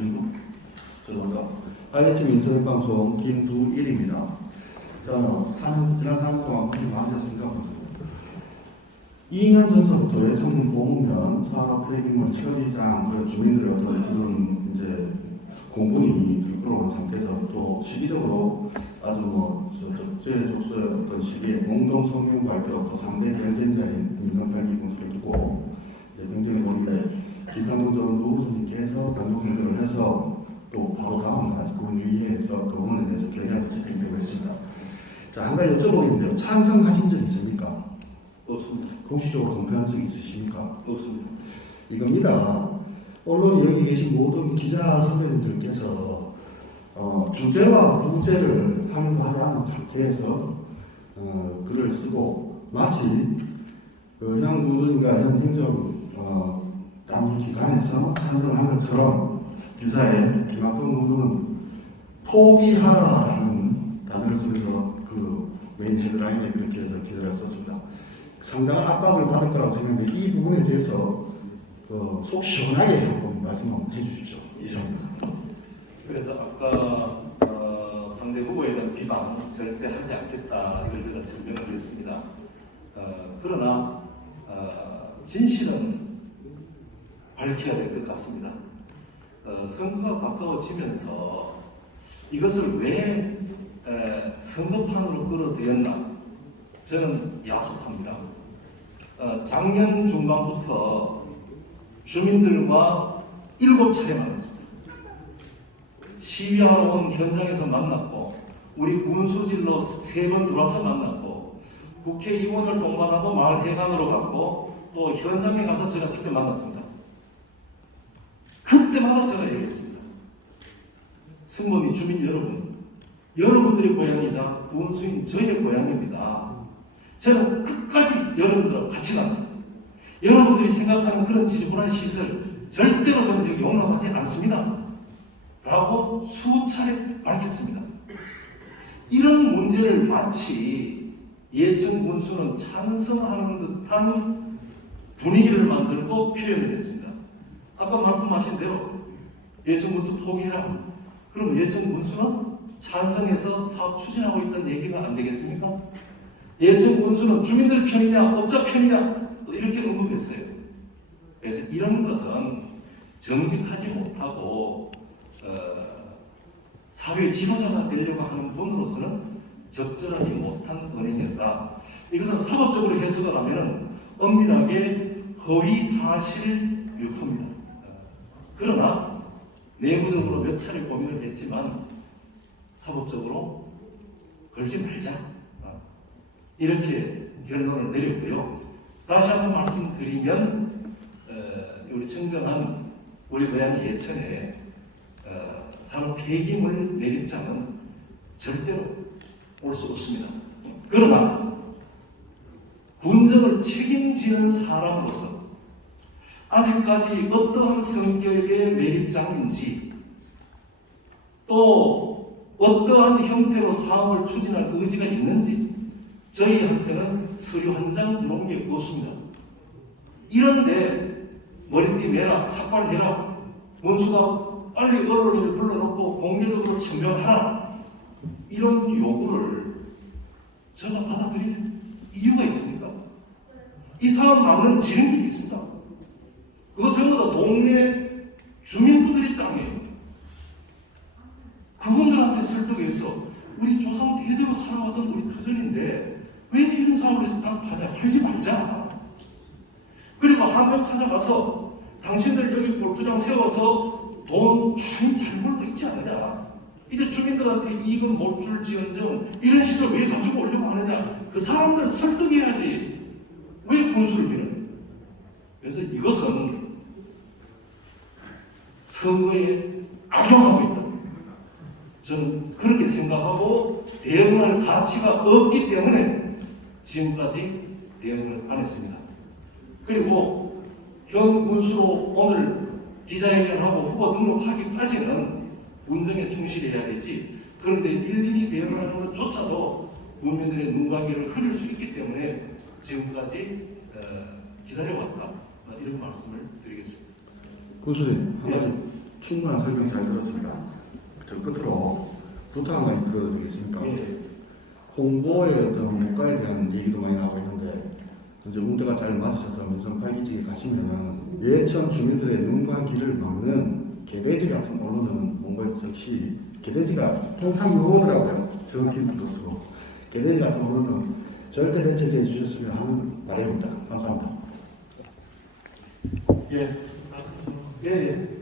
일부 죄송합니다. ITV 인터넷 방송 김두일입니다. 저는 산, 지난 3년 동안 고생 많으셨습니다. 2년 전서부터 예천군 보면 사업 폐기물 처리장 그 주민들의 어떤 지금 이제 공분이 들끓어온 상태에서 또 시기적으로 아주 뭐 적재적소의 어떤 시기에 공동 성명 발표 또 상대 경쟁자인 민간팔기 공수를 두고 이제 경쟁에 몰래 김상동 전 노부선님께서 단독 행동을 해서 또 바로 다음날 그 부분에 대해서 결의하고 집행되고 있습니다. 자, 한 가지 여쭤보겠는데요. 찬성하신 적 있습니까? 없습니다. 공식적으로 공표한 적 있으십니까? 없습니다. 이겁니다. 언론 여기 계신 모든 기자 선배님들께서 어, 주제와 부제를 함구하지 않은 상태에서 어, 글을 쓰고 마치 그 현군과 현 행정 어, 단위 기관에서 찬성을 한 것처럼 기사에 김학동 군은 포기하라라는 단어를 쓰면서 그 메인 헤드라인에 그렇게 해서 기사를 썼습니다. 상당한 압박을 받을 거라고 생각하는데 이 부분에 대해서 그, 속 시원하게 한번 말씀을 해주십시오. 이상입니다. 그래서 아까 어, 상대 후보에 대한 비방 절대 하지 않겠다 이걸 제가 설명을 드렸습니다. 어, 그러나 어, 진실은 밝혀야 될 것 같습니다. 어, 선거가 가까워지면서 이것을 왜 에, 선거판으로 끌어들였나 저는 야속합니다. 어, 작년 중반부터 주민들과 일곱 차례 만났습니다. 시위하러 온 현장에서 만났고 우리 군수질로 세 번 들어와서 만났고 국회의원을 동반하고 마을 회관으로 갔고 또 현장에 가서 제가 직접 만났습니다. 그때마다 제가 얘기했습니다. 승무원이 주민 여러분, 여러분들의 고향이자 군수인 저의 고향입니다. 저는 끝까지 여러분들하고 같이 갑니다. 여러분들이 생각하는 그런 지저분한 시설 절대로 저는 여기 용납하지 않습니다. 라고 수차례 밝혔습니다. 이런 문제를 마치 예청 군수는 찬성하는 듯한 분위기를 만들고 표현을 했습니다. 아까 말씀하신 대로 예청 군수 포기해라. 그럼 예청 군수는 찬성해서 사업 추진하고 있다는 얘기가 안 되겠습니까? 예청 군수는 주민들 편이냐, 업자 편이냐, 또 이렇게 언급했어요. 그래서 이런 것은 정직하지 못하고 어, 사회 지도자가 되려고 하는 분으로서는 적절하지 못한 언행이었다. 이것은 사법적으로 해석을 하면 엄밀하게 허위 사실 유포입니다. 그러나 내부적으로 몇 차례 고민을 했지만 사법적으로 걸지 말자. 어, 이렇게 결론을 내렸고요. 다시 한번 말씀드리면 어, 우리 청정한 우리 고향 예천에 어, 산업 폐기물 내립장은 절대로 올 수 없습니다. 그러나 군정을 책임지는 사람으로서 아직까지 어떠한 성격의 매립장인지 또 어떠한 형태로 사업을 추진할 의지가 있는지 저희한테는 서류 한 장 들어온 게 없습니다. 이런데 머리띠 매라 삭발해라 원수가 빨리 언론인을 불러놓고 공개적으로 천명하라 이런 요구를 제가 받아들일 이유가 있습니까? 이 사업 막는 지름길이 있습니다. 그거 전부 다 동네 주민분들의 땅이에요. 그분들한테 설득해서 우리 조상 대대로 살아가던 우리 터전인데 왜 이런 사업을 해서 땅 파냐? 팔지 말자. 그리고 한번 찾아가서 당신들 여기 골프장 세워서 돈 많이 잘 벌고 있지 않느냐? 이제 주민들한테 이익은 못 줄지언정 이런 시설 왜 가지고 오려고 하느냐? 그 사람들 설득해야지. 왜 군수를 밀어요? 그래서 이것은 선거에 악용하고 있다. 저는 그렇게 생각하고 대응할 가치가 없기 때문에 지금까지 대응을 안 했습니다. 그리고 현 군수로 오늘 기자회견하고 후보 등록하기까지는 운정에 충실해야 되지. 그런데 일일이 대응을 하는 것조차도 국민들의 눈과 귀를 흐릴 수 있기 때문에 지금까지 어, 기다려왔다. 어, 이런 말씀을 드리겠습니다. 군수님, 한 가지 충분한 설명 잘 들었습니다. 저 끝으로 부탁 한마디 드려도 되겠습니까? 예. 홍보의 어떤 효과에 대한 얘기도 많이 나오고 있는데 이제 운대가 잘 맞으셔서 민선 8기지에 가시면은 예천 주민들의 눈과 귀를 막는 개돼지 같은 언론은 뭔가 즉시 개돼지가 통상 용어더라고요. 정확히 들었고 개돼지 같은 언론은 절대 대책해 주셨으면 하는 바람입니다. 감사합니다. 예. 예, 예.